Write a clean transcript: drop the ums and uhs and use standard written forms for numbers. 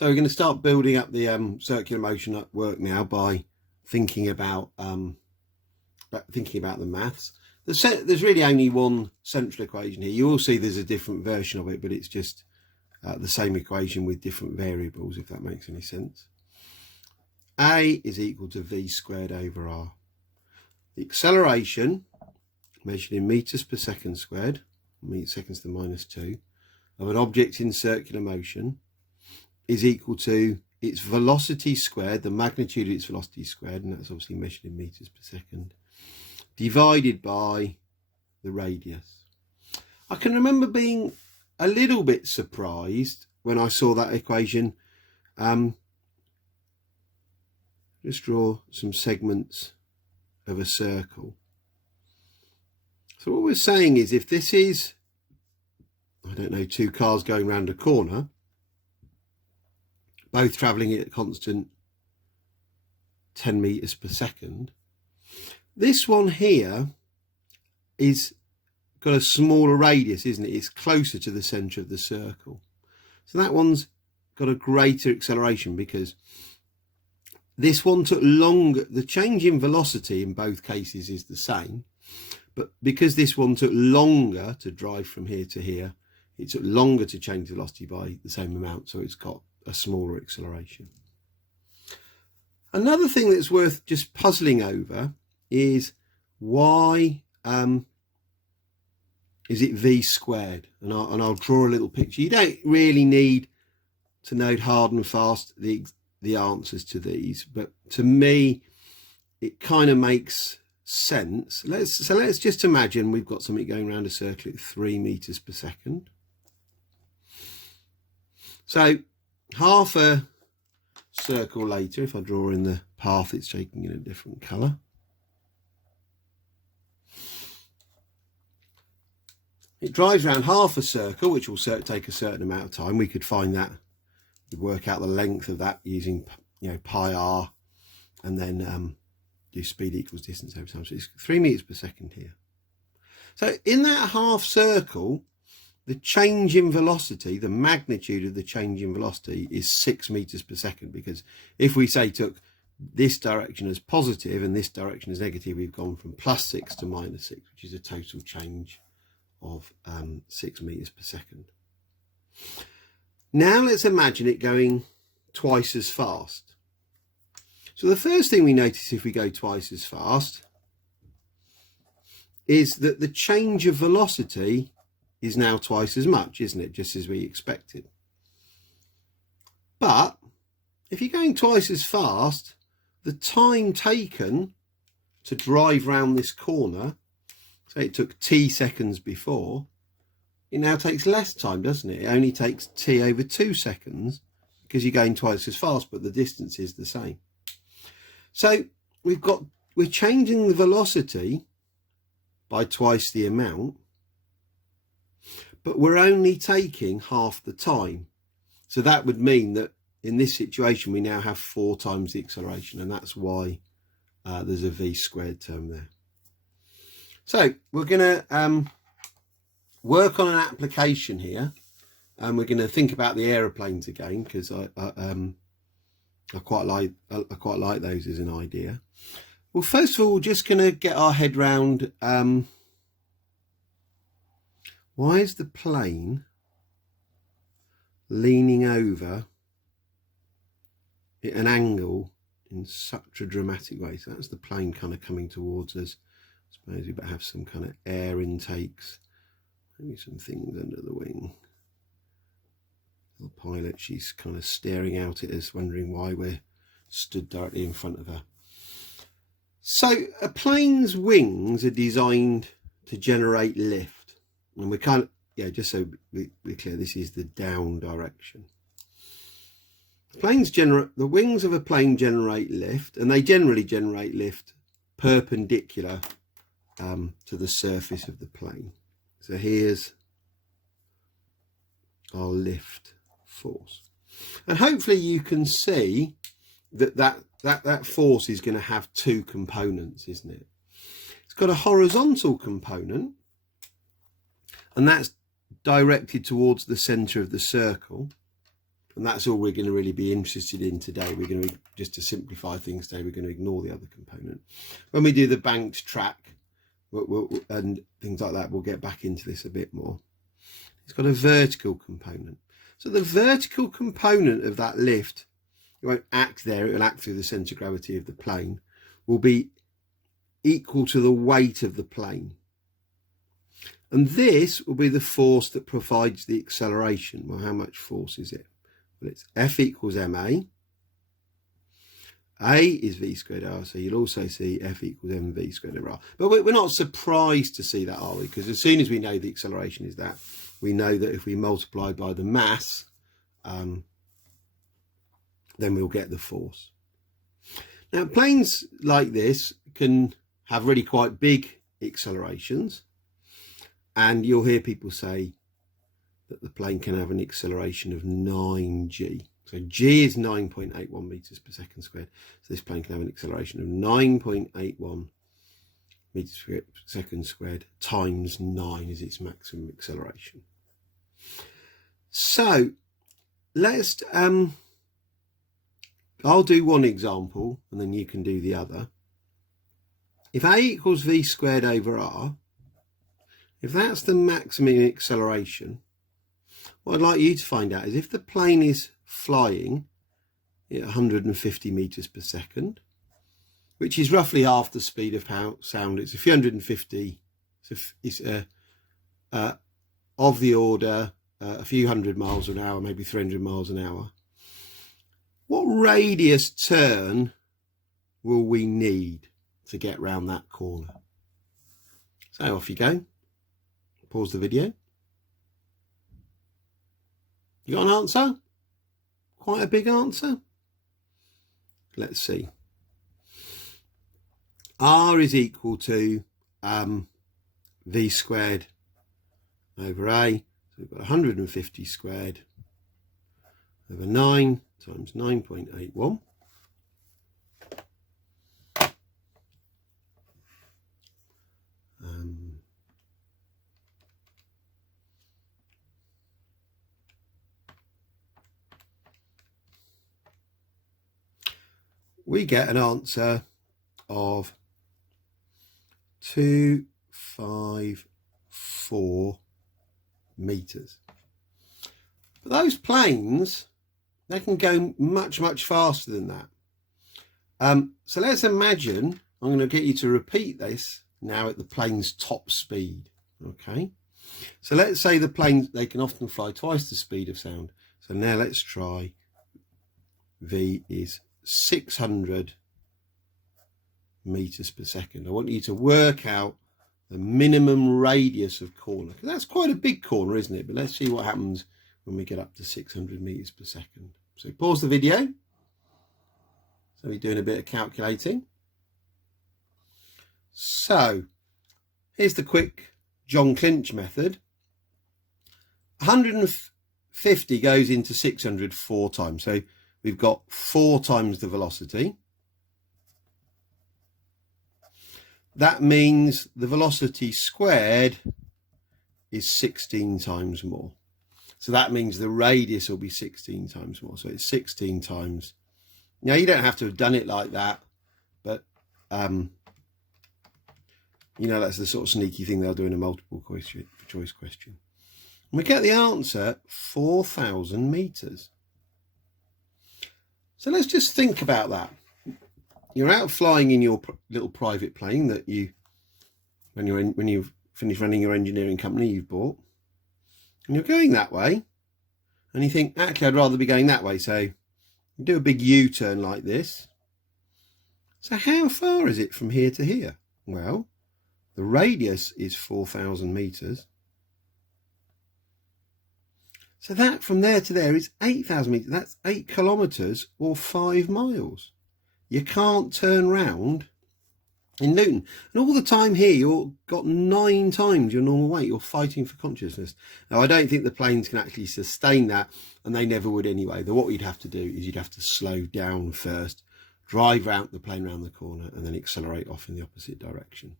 So we're going to start building up the circular motion at work now by thinking about the maths. There's really only one central equation here. You will see there's a different version of it, but it's just the same equation with different variables, if that makes any sense. A is equal to v squared over r. The acceleration, measured in meters per second squared, seconds to the -2, of an object in circular motion is equal to its velocity squared, the magnitude of its velocity squared, and that's obviously measured in meters per second, divided by the radius. I can remember being a little bit surprised when I saw that equation. Just draw some segments of a circle. So what we're saying is, if this is, I don't know, two cars going round a corner, both travelling at a constant 10 meters per second, this one here is got a smaller radius, isn't it? It's closer to the centre of the circle. So that one's got a greater acceleration because this one took longer. The change in velocity in both cases is the same, but because this one took longer to drive from here to here, it took longer to change the velocity by the same amount, so it's got a smaller acceleration. Another thing that's worth just puzzling over is why is it v squared? And I'll draw a little picture. You don't really need to know hard and fast the answers to these, but to me it kind of makes sense. Let's just imagine we've got something going around a circle at 3 meters per second. So half a circle later, if I draw in the path it's taking in a different colour, it drives around half a circle, which will take a certain amount of time. We could find that, we'd work out the length of that using, pi r, and then do speed equals distance over time. So it's 3 meters per second here. So in that half circle, the change in velocity, the magnitude of the change in velocity is 6 meters per second, because if we say took this direction as positive and this direction as negative, we've gone from +6 to -6, which is a total change of 6 meters per second. Now let's imagine it going twice as fast. So the first thing we notice if we go twice as fast is that the change of velocity is now twice as much, isn't it? Just as we expected. But if you're going twice as fast, the time taken to drive round this corner, say it took t seconds before, it now takes less time, doesn't it? It only takes t over 2 seconds because you're going twice as fast, but the distance is the same. So we're changing the velocity by twice the amount, but we're only taking half the time. So that would mean that in this situation we now have 4 times the acceleration, and that's why there's a v squared term there. So we're going to work on an application here, and we're going to think about the aeroplanes again, because I quite like those as an idea. Well, first of all, we're just going to get our head round why is the plane leaning over at an angle in such a dramatic way? So that's the plane kind of coming towards us. I suppose we better have some kind of air intakes, maybe some things under the wing. The pilot, she's kind of staring out at us, wondering why we're stood directly in front of her. So a plane's wings are designed to generate lift. And we can't, just so we're clear, this is the down direction. The wings of a plane generate lift, and they generally generate lift perpendicular to the surface of the plane. So here's our lift force, and hopefully you can see that force is going to have 2 components, isn't it? It's got a horizontal component, and that's directed towards the center of the circle, And that's all we're going to really be interested in today. We're going to, just to simplify things today, we're going to ignore the other component. When we do the banked track and things like that, we'll get back into this a bit more. It's got a vertical component. So the vertical component of that lift, it won't act there, it will act through the centre of gravity of the plane, will be equal to the weight of the plane. And this will be the force that provides the acceleration. Well, how much force is it? Well, it's F equals ma. A is v squared r, so you'll also see F equals mv squared over r. But we're not surprised to see that, are we? Because as soon as we know the acceleration is that, we know that if we multiply by the mass, then we'll get the force. Now, planes like this can have really quite big accelerations, and you'll hear people say that the plane can have an acceleration of 9g. So g is 9.81 meters per second squared. So this plane can have an acceleration of 9.81 meters per second squared times 9 is its maximum acceleration. So let's I'll do one example and then you can do the other. If a equals v squared over r, if that's the maximum acceleration, what I'd like you to find out is if the plane is flying at 150 meters per second, which is roughly half the speed of sound. It's a few 150, it's of the order a few hundred miles an hour, maybe 300 miles an hour. What radius turn will we need to get round that corner? So off you go. Pause the video. You got an answer? Quite a big answer? Let's see. R is equal to v squared over a. So we've got 150 squared over 9 times 9.81. We get an answer of 254 meters. But those planes, they can go much, much faster than that. So let's imagine, I'm going to get you to repeat this now at the plane's top speed. Okay. So let's say the planes, they can often fly twice the speed of sound. So now let's try V is 600 meters per second. I want you to work out the minimum radius of corner, because that's quite a big corner, isn't it? But let's see what happens when we get up to 600 meters per second. So pause the video. So we're doing a bit of calculating. So here's the quick John Clinch method. 150 goes into 600 4 times. So we've got 4 times the velocity. That means the velocity squared is 16 times more. So that means the radius will be 16 times more. So it's 16 times. Now, you don't have to have done it like that, but you know, that's the sort of sneaky thing they'll do in a multiple choice question. And we get the answer, 4,000 meters. So let's just think about that. You're out flying in your little private plane that you, when you've finished running your engineering company you've bought, and you're going that way, and you think, actually, I'd rather be going that way. So you do a big U-turn like this. So how far is it from here to here? Well, the radius is 4,000 meters. So that from there to there is 8,000 meters. That's 8 kilometers or 5 miles. You can't turn round in Newton. And all the time here, you've got 9 times your normal weight. You're fighting for consciousness. Now, I don't think the planes can actually sustain that, and they never would anyway. What you'd have to do is you'd have to slow down first, drive out the plane around the corner, and then accelerate off in the opposite direction.